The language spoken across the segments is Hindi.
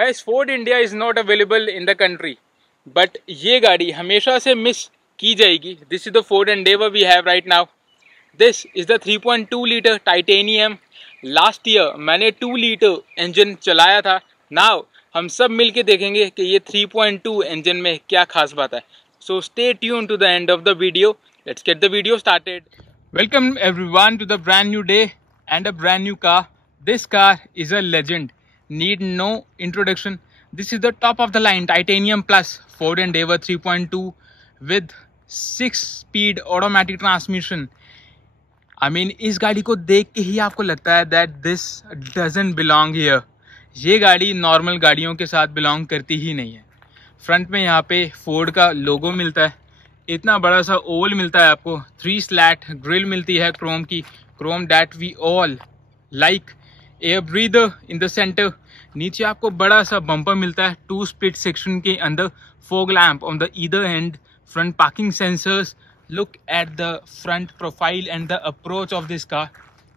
Guys, Ford India is not available in the country, but ये गाड़ी हमेशा से मिस की जाएगी. This is the Ford Endeavour we have right now. This is the 3.2 litre titanium. Last year मैंने 2 लीटर इंजन चलाया था. नाउ हम सब मिलके देखेंगे कि ये 3.2 इंजन में क्या खास बात है. So stay tune to the end of the video. Let's get the video started. Welcome everyone to the brand new day and a brand new car. This car is a legend. Need no introduction. This is the top of the line Titanium Plus Ford Endeavour 3.2 with 6-speed automatic transmission. I mean, इस गाड़ी को देख के ही आपको लगता है that this doesn't belong here. ये गाड़ी नॉर्मल गाड़ियों के साथ बिलोंग करती ही नहीं है. फ्रंट में यहाँ पे फोर्ड का लोगो मिलता है. इतना बड़ा सा ओवल मिलता है आपको. 3 स्लैट ग्रिल मिलती है क्रोम की. Chrome that we all like. Air breather in the centre. नीचे आपको बड़ा सा बम्पर मिलता है 2 स्प्लिट सेक्शन के अंदर. Fog lamp on the either and. Front parking sensors. Look at the front profile and the approach of this car.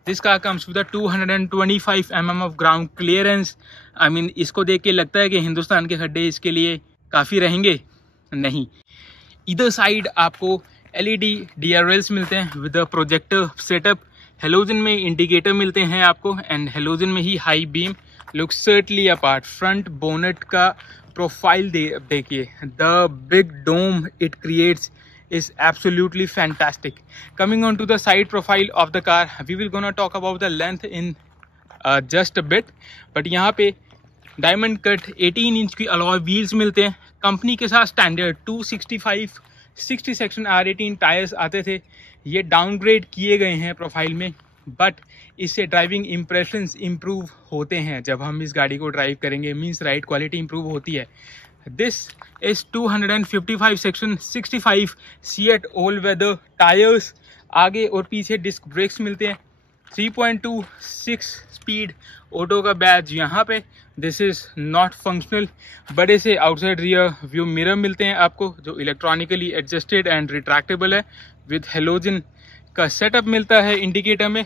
This car comes with 225 mm of ground clearance. I mean, इसको देख के लगता है कि हिंदुस्तान के खड्डे इसके लिए काफ़ी रहेंगे. नहीं. इधर साइड आपको LED DRLs मिलते हैं with a projector setup. Halogen में इंडिकेटर मिलते हैं आपको एंड हेलोजन में ही high beam. Look certainly apart. Front bonnet का प्रोफाइल देखिए. The big dome it creates is absolutely fantastic. Coming on to the side profile of the car, we will gonna talk about the length in just a bit. but यहाँ पे डायमंड कट 18 इंच की अलॉय व्हील्स मिलते हैं. कंपनी के साथ स्टैंडर्ड 265 60 सेक्शन R18 टायर्स आते थे. ये डाउनग्रेड किए गए हैं प्रोफाइल में, बट इससे ड्राइविंग इम्प्रेशंस इम्प्रूव होते हैं जब हम इस गाड़ी को ड्राइव करेंगे. मींस राइड क्वालिटी इम्प्रूव होती है. This is 255 section 65 CEAT all weather tyres. आगे और पीछे डिस्क ब्रेक्स मिलते हैं. 3.2 6 स्पीड ऑटो का बैज यहाँ पे. This is not functional. बड़े से आउटसाइड रियर व्यू मिरर मिलते हैं आपको जो इलेक्ट्रॉनिकली एडजस्टेड एंड रिट्रैक्टेबल है. विद हेलोजन का सेटअप मिलता है इंडिकेटर में.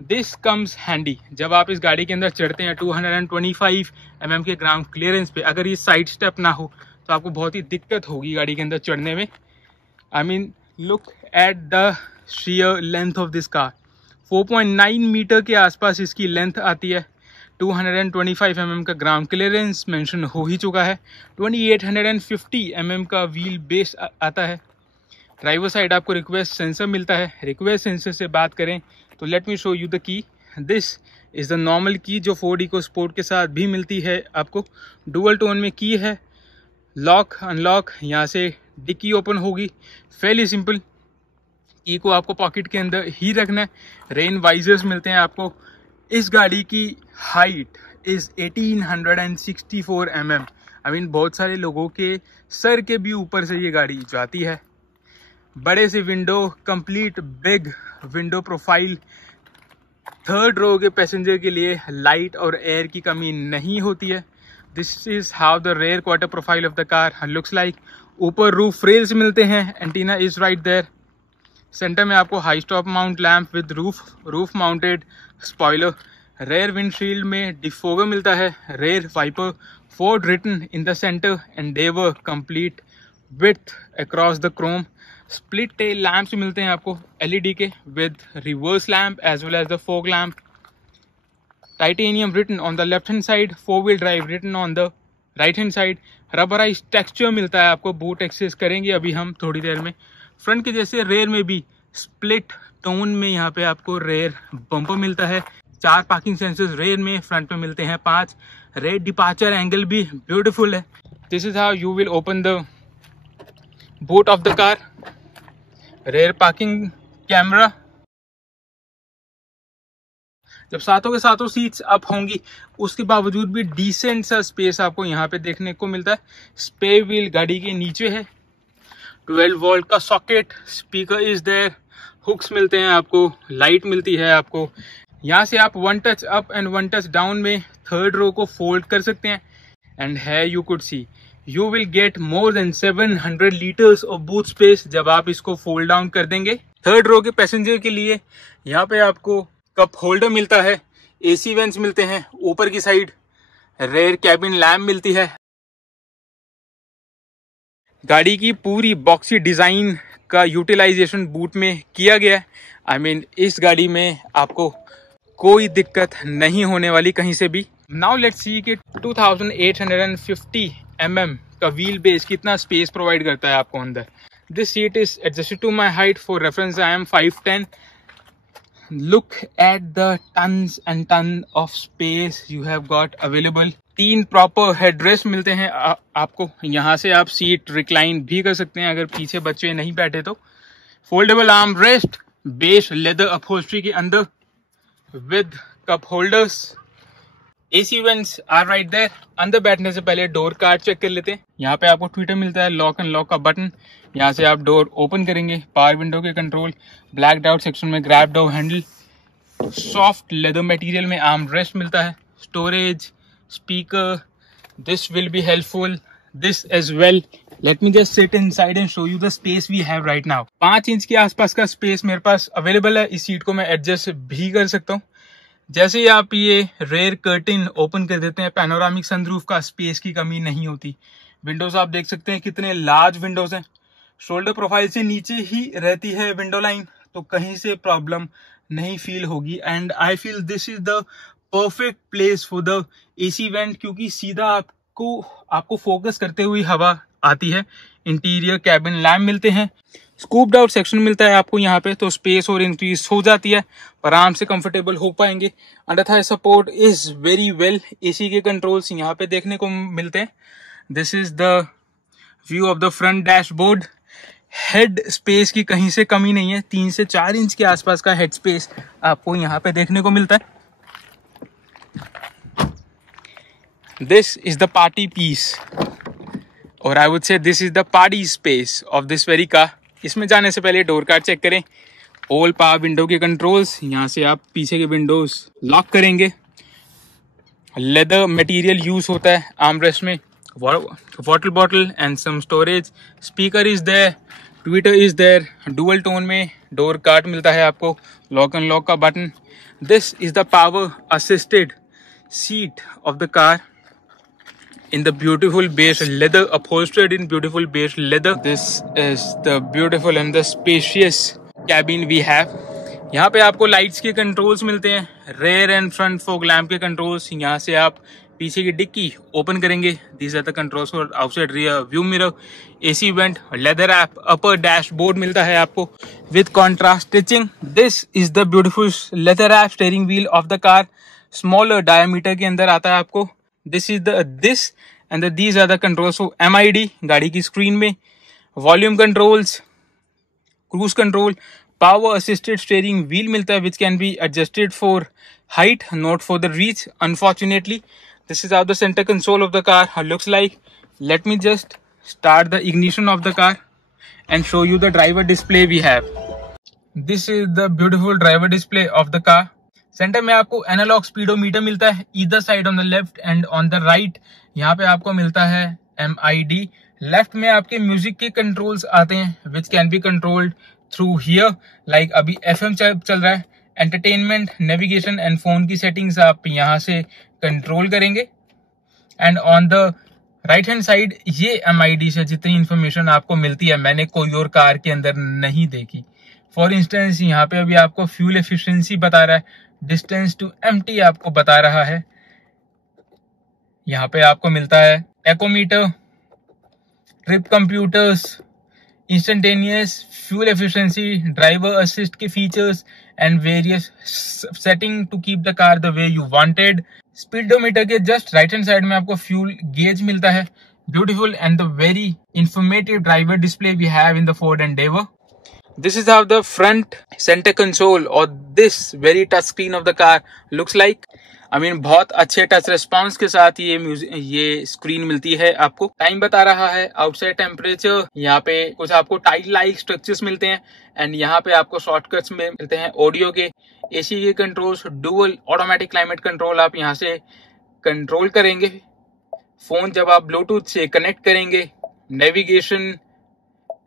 दिस कम्स हैंडी जब आप इस गाड़ी के अंदर चढ़ते हैं. 225 mm के ग्राउंड क्लियरेंस पे अगर ये साइड स्टेप ना हो तो आपको बहुत ही दिक्कत होगी गाड़ी के अंदर चढ़ने में. I mean, look at the sheer length of this car. 4.9 metre के आसपास इसकी लेंथ आती है. 225 mm का ग्राउंड क्लियरेंस मेंशन हो ही चुका है. 2850 mm का व्हील बेस आता है. ड्राइवर साइड आपको रिक्वेस्ट सेंसर मिलता है. रिक्वेस्ट सेंसर से बात करें तो let me show you the key. This is the normal की जो फोर्ड इको स्पोर्ट के साथ भी मिलती है आपको. डुअल टोन में की है. लॉक अनलॉक यहाँ से डिक्की ओपन होगी. Fairlie simple. की को आपको पॉकेट के अंदर ही रखना है. रेन वाइजर्स मिलते हैं आपको. इस गाड़ी की height is 1864 mm. I mean, बहुत सारे लोगों के सर के भी ऊपर से ये गाड़ी जाती है. बड़े से window, complete big window profile. Third row के पैसेंजर के लिए लाइट और एयर की कमी नहीं होती है. This is how the rear quarter profile of the car looks like. ऊपर रूफ रेल्स मिलते हैं. Antenna is right there. Centre में आपको high stop mount lamp with roof mounted spoiler. Rear windshield में डिफोगर मिलता है. Rear wiper. Ford written in the centre. Endeavour complete with across the chrome. Split tail lamps मिलते हैं आपको LED के with reverse lamp as well as the fog lamp. Titanium written on the left hand side. 4-wheel drive written on the right hand side. Rubberise texture मिलता है आपको. बूट एक्सेस करेंगे अभी हम थोड़ी देर में. फ्रंट के जैसे रेयर में भी स्प्लिट टोन में यहाँ पे आपको रेयर बम्पर मिलता है. 4 पार्किंग सेंसर्स रेयर में. फ्रंट में मिलते हैं 5. रेयर डिपार्चर एंगल भी ब्यूटीफुल है. This is how you will open the boot of the car. Rare parking camera. जब सातों के सातों सीट्स अप होंगी उसके बावजूद भी डिसेंट सा स्पेस आपको यहाँ पे देखने को मिलता है. स्पेयर व्हील गाड़ी के नीचे है. 12 वोल्ट का socket. Speaker is there. Hooks मिलते हैं आपको. लाइट मिलती है आपको. यहाँ से आप 1 touch up and 1 touch down में थर्ड रो को फोल्ड कर सकते हैं. एंड है you could see you will get more than 700 liters of boot space जब आप इसको फोल्ड डाउन कर देंगे. थर्ड रो के पैसेंजर के लिए यहाँ पे आपको कप होल्डर मिलता है. AC वेंट्स मिलते हैं ऊपर की साइड. रेयर कैबिन लैम्प मिलती है। गाड़ी की पूरी बॉक्सी डिजाइन का यूटिलाइजेशन बूट में किया गया है। आई मीन इस गाड़ी में आपको कोई दिक्कत नहीं होने वाली कहीं से भी। नाउ लेट्स सी कि 2850 mm का व्हील बेस कितना स्पेस प्रोवाइड करता है आपको अंदर। This seat is adjusted to my height, for reference I am 5'10". Look at the tons and ton of space you have got available. 3 proper headrest मिलते हैं आपको। यहाँ से आप सीट रिक्लाइन भी कर सकते हैं अगर पीछे बच्चे नहीं बैठे तो। Foldable arm rest, base leather upholstery के अंदर with cup holders. AC vents are right there. अंदर बैठने से पहले डोर कार्ड चेक कर लेते हैं। यहाँ पे आपको ट्विटर मिलता है, लॉक एंड लॉक का बटन। यहाँ से आप डोर ओपन करेंगे। पावर विंडो के कंट्रोल, ब्लैक आउट सेक्शन में grab door handle, soft leather material में आर्म रेस्ट मिलता है, storage, speaker. This will be helpful this as well. Let me just sit inside and show you the space we have right now. 5 inch के आसपास का स्पेस मेरे पास अवेलेबल है। इस सीट को मैं एडजस्ट भी कर सकता हूँ। जैसे ही आप ये रेयर कर्टेन ओपन कर देते हैं, पैनोरामिक सनरूफ का स्पेस की कमी नहीं होती। विंडोज आप देख सकते हैं कितने लार्ज विंडोज हैं। शोल्डर प्रोफाइल से नीचे ही रहती है विंडो लाइन, तो कहीं से प्रॉब्लम नहीं फील होगी। And I feel this is the perfect place for the AC went, क्योंकि सीधा आपको फोकस करते हुए हवा आती है। इंटीरियर कैबिन लैम्प मिलते हैं। स्कूप्ड आउट सेक्शन मिलता है आपको यहाँ पे, तो स्पेस और इंक्रीज हो जाती है, आराम से कंफर्टेबल हो पाएंगे। Under Thai support is very well. AC के कंट्रोल्स यहाँ पे देखने को मिलते हैं। This is the view of the front dashboard. Head space की कहीं से कमी नहीं है। 3 से 4 इंच के आसपास का हेड स्पेस आपको यहाँ पे देखने को मिलता है। This is the party piece, और I would say this is the party space of this very car. इसमें जाने से पहले डोर कार्ड चेक करें। ऑल पावर विंडो के कंट्रोल्स, यहाँ से आप पीछे के विंडोज लॉक करेंगे। लेदर मटेरियल यूज होता है आर्मरेस्ट में। Water bottle and some storage. Speaker is there, tweeter is there. Dual tone में डोर कार्ड मिलता है आपको, लॉक एंड लॉक का button. This is the power assisted seat of the car in the beautiful beige leather, upholstered in beautiful beige leather. This is the beautiful and the spacious cabin we have. यहाँ पे आपको लाइट्स के कंट्रोल्स मिलते हैं, rear and front fog lamp के कंट्रोल्स। यहाँ से आप पीछे की डिक्की ओपन करेंगे। These are the controls for outside rear view mirror, AC vent, leather wrap, upper dashboard मिलता है आपको with contrast stitching. This is the beautiful leather wrap steering wheel of the car, smaller diameter के अंदर आता है आपको। This and these are the controls for MID, गाड़ी की स्क्रीन में। Volume controls, cruise control, power assisted steering wheel मिलता है which can be adjusted for height, not for the reach, unfortunately. This is how the center console of the car looks like. Let me just start the ignition of the car and show you the driver display we have. This is the beautiful driver display of the car. Centre में आपको एनालॉग स्पीडोमीटर मिलता है, either side on the left and on the right. यहाँ पे आपको मिलता है MID। लेफ्ट में आपके म्यूजिक के कंट्रोल्स आते हैं which can be controlled through here, like अभी FM चल रहा है। एंटरटेनमेंट, नेविगेशन एंड फोन की सेटिंग्स आप यहाँ से कंट्रोल करेंगे। And on the right hand side ये MID से जितनी इंफॉर्मेशन आपको मिलती है मैंने कोई और कार के अंदर नहीं देखी। फॉर इंस्टेंस यहाँ पे अभी आपको फ्यूल एफिशिएंसी बता रहा है, डिस्टेंस टू एम्प्टी आपको बता रहा है। यहाँ पे आपको मिलता है ecometer, trip computers, instantaneous fuel efficiency, driver assist के features and various setting to keep the car the way you wanted. Speedometer के जस्ट राइट हैंड साइड में आपको फ्यूल गेज मिलता है। Beautiful and the very informative driver display we have in the Ford Endeavour. This is how the front center console or this very touch screen of the car looks like. I mean बहुत अच्छे टच रिस्पॉन्स के साथ ये स्क्रीन मिलती है आपको। टाइम बता रहा है, आउटसाइड टेम्परेचर, यहाँ पे कुछ आपको टाइल लाइक स्ट्रक्चर्स मिलते हैं एंड यहाँ पे आपको शॉर्टकट्स में मिलते हैं ऑडियो के। AC के controls, dual automatic climate control आप यहाँ से कंट्रोल करेंगे। फोन जब आप ब्लूटूथ से कनेक्ट करेंगे, navigation,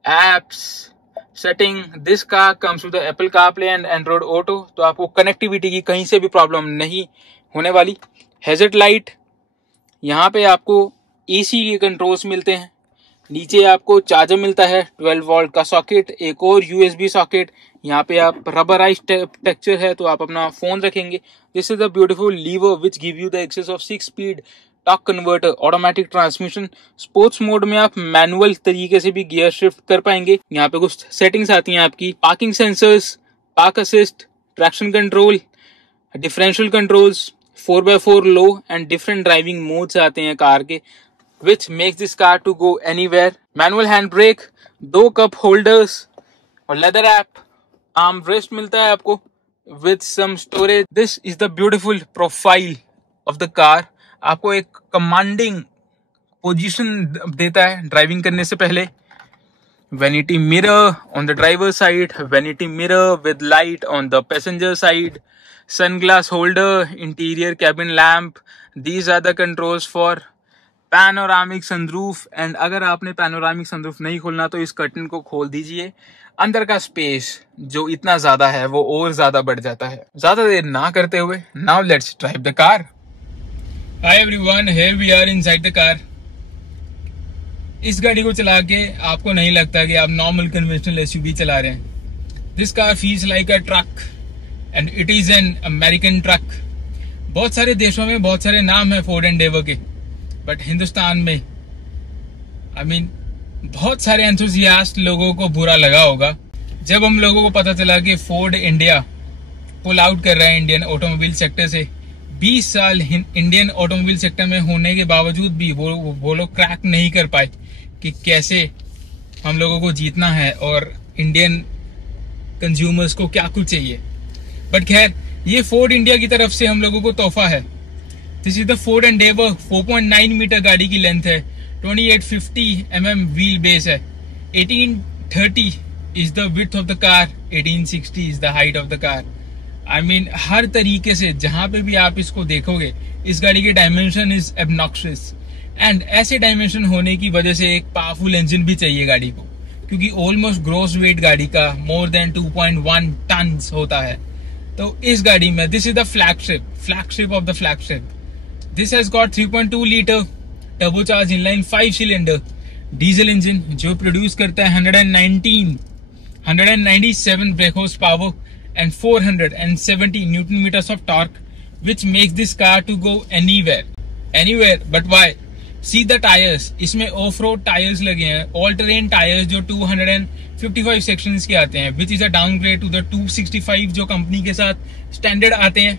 apps, setting. This car comes to the Apple CarPlay and Android Auto, तो आपको कनेक्टिविटी की कहीं से भी प्रॉब्लम नहीं होने वाली। हैजर्ड लाइट, यहाँ पे आपको AC के कंट्रोल्स मिलते हैं। नीचे आपको चार्जर मिलता है, 12 वोल्ट का सॉकेट, एक और USB सॉकेट। यहाँ पे आप रबराइज टेक्सचर है तो आप अपना फोन रखेंगे। This is a beautiful lever which give you the access of 6 speed torque converter, automatic transmission. Sports mode में आप मैनुअल तरीके से भी गियर शिफ्ट कर पाएंगे। यहाँ पे कुछ सेटिंग्स आती हैं आपकी, parking sensors, park assist, traction control, differential controls, 4x4 low and different driving modes आते हैं कार के, which makes this car to go anywhere. Manual hand brake, 2 cup holders और leather wrap, arm rest मिलता है आपको with some storage. This is the beautiful profile of the car. आपको एक commanding position देता है ड्राइविंग करने से पहले। Vanity mirror on the driver side, vanity mirror with light on the passenger side, sunglass holder, interior cabin lamp. These are the controls for panoramic sunroof. And अगर आपने पैनोरामिक सनरूफ नहीं खोलना तो इस कर्टन को खोल दीजिए। अंदर का स्पेस जो इतना ज्यादा है वो और ज्यादा बढ़ जाता है। ज्यादा देर ना करते हुए now let's drive the car. Hi everyone, here we are inside the car. इस गाड़ी को चला के आपको नहीं लगता कि आप नॉर्मल कन्वेंशनल SUV चला रहे हैं। This car feels like a truck and it is an American truck. बहुत सारे देशों में बहुत सारे नाम है फोर्ड एंडेवर के, बट हिंदुस्तान में बहुत सारे एंथुसियास्ट लोगों को बुरा लगा होगा जब हम लोगों को पता चला कि फोर्ड इंडिया पुल आउट कर रहा है इंडियन ऑटोमोबाइल सेक्टर से। 20 साल इंडियन ऑटोमोबाइल सेक्टर में होने के बावजूद भी वो लोग क्रैक नहीं कर पाए कि कैसे हम लोगों को जीतना है और इंडियन कंज्यूमर्स को क्या कुछ चाहिए। बट खैर, ये फोर्ड इंडिया की तरफ से हम लोगों को तोहफा है। This is the Ford Endeavour. 4.9 metre गाड़ी की लेंथ है, 2850 mm व्हील बेस है, 1830 is the width of the car, 1860 is the height of the car. हर तरीके से जहां पे भी आप इसको देखोगे इस गाड़ी के डायमेंशन इज एब्नॉक्शियस। एंड ऐसे डायमेंशन होने की वजह से एक पावरफुल इंजन भी चाहिए गाड़ी को, क्योंकि ऑलमोस्ट ग्रॉस वेट गाड़ी का मोर देन 2.1 टन होता है। तो इस गाड़ी में this is the flagship of the flagship. This has got 3.2 liter turbocharged inline 5 cylinder diesel engine जो प्रोड्यूस करता है 197 brake horsepower and 470 Newton meters of torque, which makes this car to go anywhere. But why? See the tires. इसमें off-road tires लगे हैं, all terrain tires जो 255 sections के आते हैं, which is a downgrade to the 265 जो कंपनी के साथ स्टैंडर्ड आते हैं।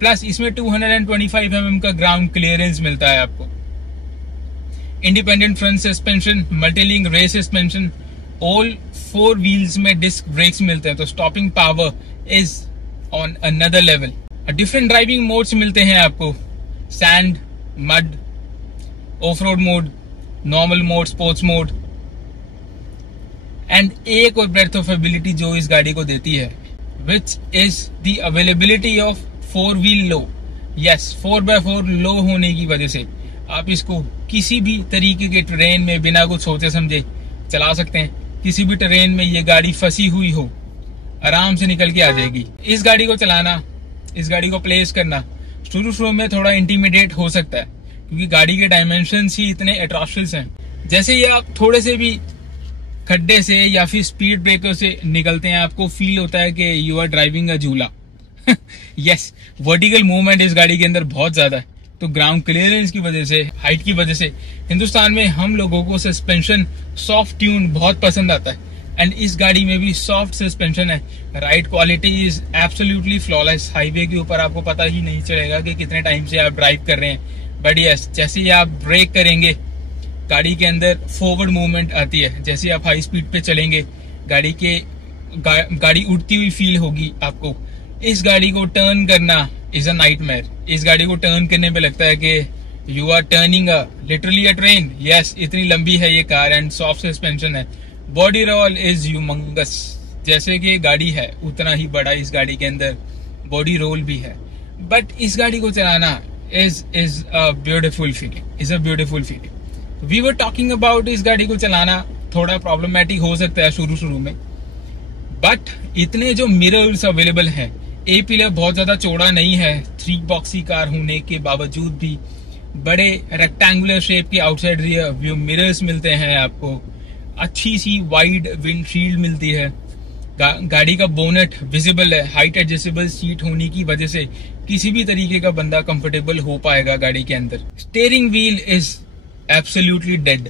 प्लस इसमें 225 mm का ग्राउंड क्लियरेंस मिलता है आपको। Independent front suspension, multilink rear suspension, all 4 wheels में डिस्क ब्रेक्स मिलते हैं, तो stopping power is on another level. Different driving modes मिलते हैं आपको, sand, mud, off road mode, normal mode, sports mode. And एक और ब्रेथ ऑफ एबिलिटी जो इस गाड़ी को देती है, which is the availability of 4 wheel low. Yes, 4x4 लो होने की वजह से आप इसको किसी भी तरीके के ट्रेन में बिना कुछ सोचे समझे चला सकते हैं। किसी भी ट्रेन में ये गाड़ी फंसी हुई हो आराम से निकल के आ जाएगी। इस गाड़ी को चलाना, इस गाड़ी को प्लेस करना शुरू में थोड़ा इंटीमिडेट हो सकता है, क्योंकि गाड़ी के डायमेंशंस ही इतने एट्रोशियस हैं। जैसे ही आप थोड़े से भी खड्डे से या फिर स्पीड ब्रेकर से निकलते हैं, आपको फील होता है कि यू आर ड्राइविंग अ झूला। यस, वर्टिकल मूवमेंट इस गाड़ी के अंदर बहुत ज्यादा है। तो ग्राउंड क्लियरेंस की वजह से, हाइट की वजह से हिंदुस्तान में हम लोगों को सस्पेंशन सॉफ्ट ट्यून बहुत पसंद आता है, एंड इस गाड़ी में भी सॉफ्ट सस्पेंशन है। Ride quality is absolutely flawless. Highway के ऊपर आपको पता ही नहीं चलेगा कि कितने टाइम से आप ड्राइव कर रहे हैं। बट यस, जैसे ही आप ब्रेक करेंगे गाड़ी के अंदर फॉरवर्ड मूवमेंट आती है। जैसे आप हाई स्पीड पे चलेंगे गाड़ी उड़ती हुई फील होगी आपको। इस गाड़ी को टर्न करना इज अ नाइटमेयर। इस गाड़ी को टर्न करने पे लगता है कि you are turning literally a train. Yes, इतनी लंबी है ये कार एंड सॉफ्ट सस्पेंशन है। Body roll is humongous. जैसे कि गाड़ी है उतना ही बड़ा इस गाड़ी के अंदर बॉडी रोल भी है। बट इस गाड़ी को चलाना is a beautiful feeling. We were talking about इस गाड़ी को चलाना थोड़ा प्रॉब्लमेटिक हो सकता है शुरू में, बट इतने जो मिरर्स अवेलेबल हैं, ए पिलर बहुत ज्यादा चौड़ा नहीं है 3 बॉक्सी कार होने के बावजूद भी। बड़े रेक्टेंगुलर शेप के आउटसाइड रियर व्यू मिरर्स मिलते हैं आपको, अच्छी सी वाइड विंडशील्ड मिलती है, गाड़ी का बोनेट विजिबल है, हाइट एडजस्टेबल सीट होने की वजह से किसी भी तरीके का बंदा कंफर्टेबल हो पाएगा गाड़ी के अंदर। Steering wheel is absolutely dead,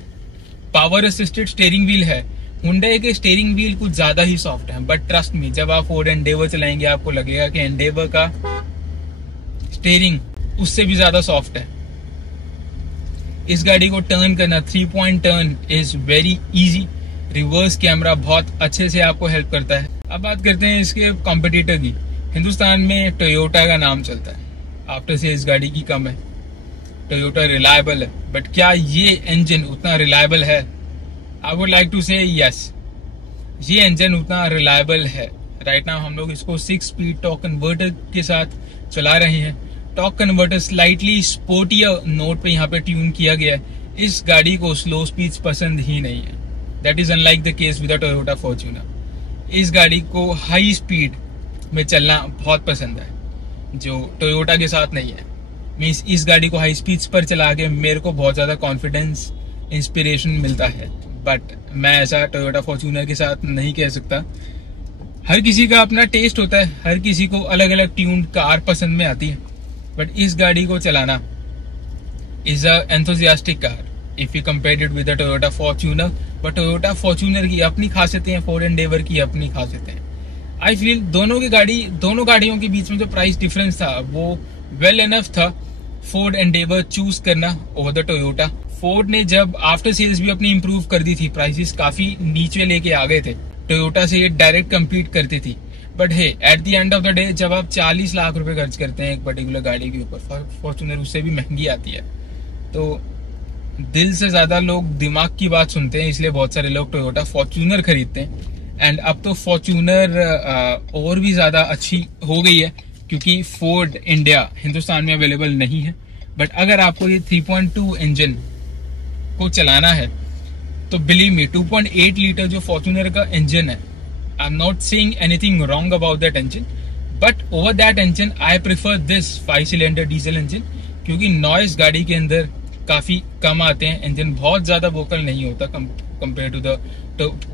power assisted steering wheel है। हुंडई के स्टीयरिंग व्हील कुछ ज्यादा ही सॉफ्ट है, बट ट्रस्ट मी, जब आप फोर्ड एंडेवर चलाएंगे आपको लगेगा कि एंडेवर का स्टीयरिंग उससे भी ज्यादा सॉफ्ट है। इस गाड़ी को टर्न करना 3 point turn is very easy, reverse camera बहुत अच्छे से आपको हेल्प करता है। अब बात करते हैं इसके कॉम्पिटिटर की। हिंदुस्तान में टोयोटा का नाम चलता है, आफ्टर से इस गाड़ी की कम है। टोयोटा रिलायबल है, बट क्या ये इंजन उतना रिलायबल है? आई वुड लाइक टू से यस, ये इंजन उतना रिलायबल है। राइट नाउ हम लोग इसको 6 स्पीड टॉर्क कन्वर्टर के साथ चला रहे हैं। Torque converter slightly sportier note पे यहाँ पे ट्यून किया गया है। इस गाड़ी को स्लो स्पीड्स पसंद ही नहीं है, that is unlike the case with Toyota Fortuner. इस गाड़ी को हाई स्पीड में चलना बहुत पसंद है, जो टोयोटा के साथ नहीं है। मीन्स इस गाड़ी को हाई स्पीड्स पर चला के मेरे को बहुत ज्यादा कॉन्फिडेंस इंस्पिरेशन मिलता है, बट मैं ऐसा टोयोटा फॉर्च्यूनर के साथ नहीं कह सकता। हर किसी का अपना टेस्ट होता है, हर किसी को अलग अलग ट्यून कार पसंद में आती है, बट इस गाड़ी को चलाना is a enthusiastic car if you compare it with Toyota Fortuner. But Toyota Fortuner की अपनी खासियतें हैं, फोर्ड एंडेवर की अपनी खासियतें हैं। आई फील दोनों गाड़ियों के बीच में जो प्राइस डिफरेंस था वो वेल इनफ था फोर्ड एंडेवर चूज करना ओवर द टोयोटा। फोर्ड ने जब आफ्टर सेल्स भी अपनी इंप्रूव कर दी थी, प्राइसेस काफी नीचे लेके आ गए थे, टोयोटा से ये डायरेक्ट कम्पीट करती थी। But hey at the end of the day जब आप 40 लाख रुपए खर्च करते हैं एक पर्टिकुलर गाड़ी के ऊपर, फॉर्च्यूनर उससे भी महंगी आती है, तो दिल से ज्यादा लोग दिमाग की बात सुनते हैं, इसलिए बहुत सारे लोग टोयोटा फॉर्च्यूनर खरीदते हैं। एंड अब तो फॉर्च्यूनर और भी ज्यादा अच्छी हो गई है, क्योंकि फोर्ड इंडिया हिंदुस्तान में अवेलेबल नहीं है। बट अगर आपको ये 3.2 इंजन को चलाना है तो बिलीव मी 2.8 लीटर जो फॉर्च्यूनर का इंजन है, I am not saying anything wrong about that engine, but over that engine I prefer this 5 cylinder diesel engine, क्योंकि नॉइस गाड़ी के अंदर काफी कम आते हैं, इंजन बहुत ज्यादा वोकल नहीं होता कंपेयर टू द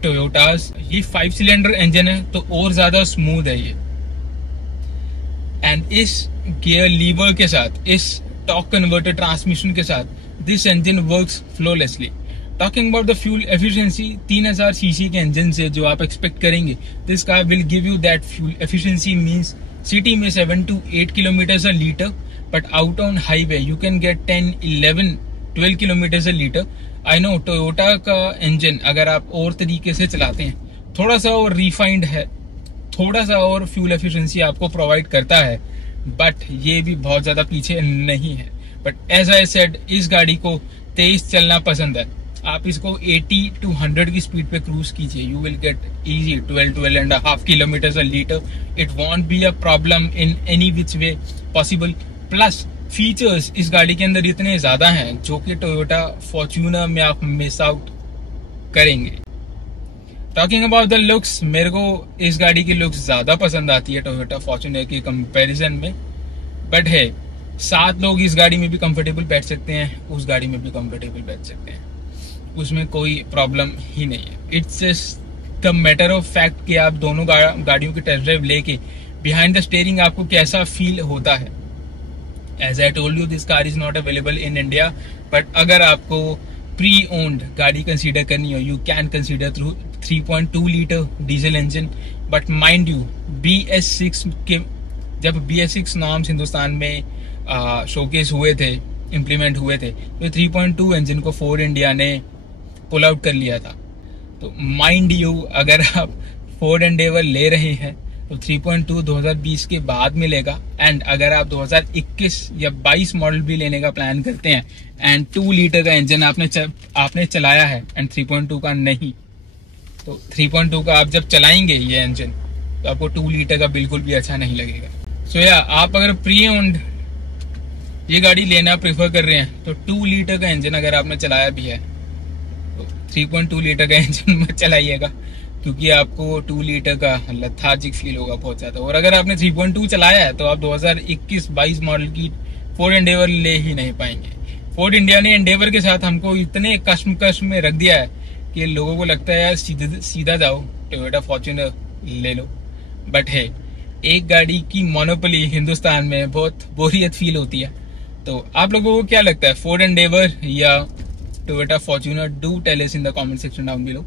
टोयोटास। ये 5 सिलेंडर इंजन है तो और ज्यादा स्मूथ है ये। एंड इस गियर लीवर के साथ, इस टॉर्क कन्वर्टर ट्रांसमिशन के साथ, this engine works flawlessly. Talking about the fuel efficiency, 3000 CC के इंजन से जो आप एक्सपेक्ट करेंगे, this car will give you that fuel efficiency. Means city में 7 to 8 kilometre a litre, but out on highway you can get 10, 11, 12 kilometre a litre. I know Toyota का इंजन अगर आप और तरीके से चलाते हैं, थोड़ा सा और रिफाइंड है, थोड़ा सा और फ्यूल एफिशिएंसी आपको प्रोवाइड करता है, बट ये भी बहुत ज्यादा पीछे नहीं है। बट एज आई सेड, इस गाड़ी को तेज चलना पसंद है, आप इसको 80 to 100 की स्पीड पे क्रूज कीजिए, you will get easy 12.5 kilometre a litre. It won't be a problem in any which way possible. Plus features इस गाड़ी के अंदर इतने ज्यादा हैं जो कि टोयोटा फॉर्च्यूनर में आप मिस आउट करेंगे। टॉकिंग अबाउट द लुक्स, मेरे को इस गाड़ी की लुक्स ज्यादा पसंद आती है टोयोटा फॉर्च्यूनर की कंपैरिजन में। बट है 7 लोग इस गाड़ी में भी कंफर्टेबल बैठ सकते हैं, उस गाड़ी में भी कंफर्टेबल बैठ सकते हैं, उसमें कोई प्रॉब्लम ही नहीं है। It's just the matter of fact कि आप दोनों गाड़ियों की टेस्ट ड्राइव लेके बिहाइंड द स्टीयरिंग आपको कैसा फील होता है। As I told you, this car is not available in India, but अगर आपको प्री ओन्ड गाड़ी कंसीडर करनी हो, you can consider through 3.2 litre diesel engine. But mind you, BS6 के जब BS6 नॉर्म्स हिंदुस्तान में शोकेस हुए थे, इम्प्लीमेंट हुए थे, तो 3.2 इंजन को फोर्ड इंडिया ने पुल आउट कर लिया था। तो माइंड यू, अगर आप फोर्ड एंडेवर ले रहे हैं तो 3.2 2020 के बाद मिलेगा। एंड अगर आप 2021 या 22 मॉडल भी लेने का प्लान करते हैं एंड 2 लीटर का इंजन आपने चलाया है एंड 3.2 का नहीं, तो 3.2 का आप जब चलाएंगे ये इंजन तो आपको 2 लीटर का बिल्कुल भी अच्छा नहीं लगेगा। सो या आप अगर प्री ओन्ड ये गाड़ी लेना प्रेफर कर रहे हैं तो 2 लीटर का इंजन अगर आपने चलाया भी है तो 3.2 लीटर का इंजन मत चलाइएगा, क्योंकि आपको 2 लीटर का लथार्जिक फील होगा बहुत ज्यादा। और अगर आपने 3.2 चलाया है तो आप 2021-22 मॉडल की फोर्ड एंडेवर ले ही नहीं पाएंगे। फोर्ड इंडिया ने एंडेवर के साथ हमको इतने कश्मकश में रख दिया है कि लोगों को लगता है यार सीधा जाओ टोयोटा फॉर्च्यूनर ले लो। बट है, एक गाड़ी की मोनोपोली हिंदुस्तान में बहुत बोरियत फील होती है। तो आप लोगों को क्या लगता है, फोर्ड एंडेवर या Toyota Fortuner? Do tell us in the comment section down below.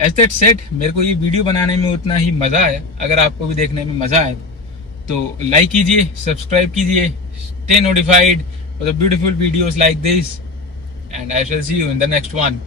As that said, मेरे को ये वीडियो बनाने में उतना ही मजा आया। अगर आपको भी देखने में मजा आए तो लाइक कीजिए, सब्सक्राइब कीजिए, stay notified for the beautiful videos like this, and I shall see you in the next one.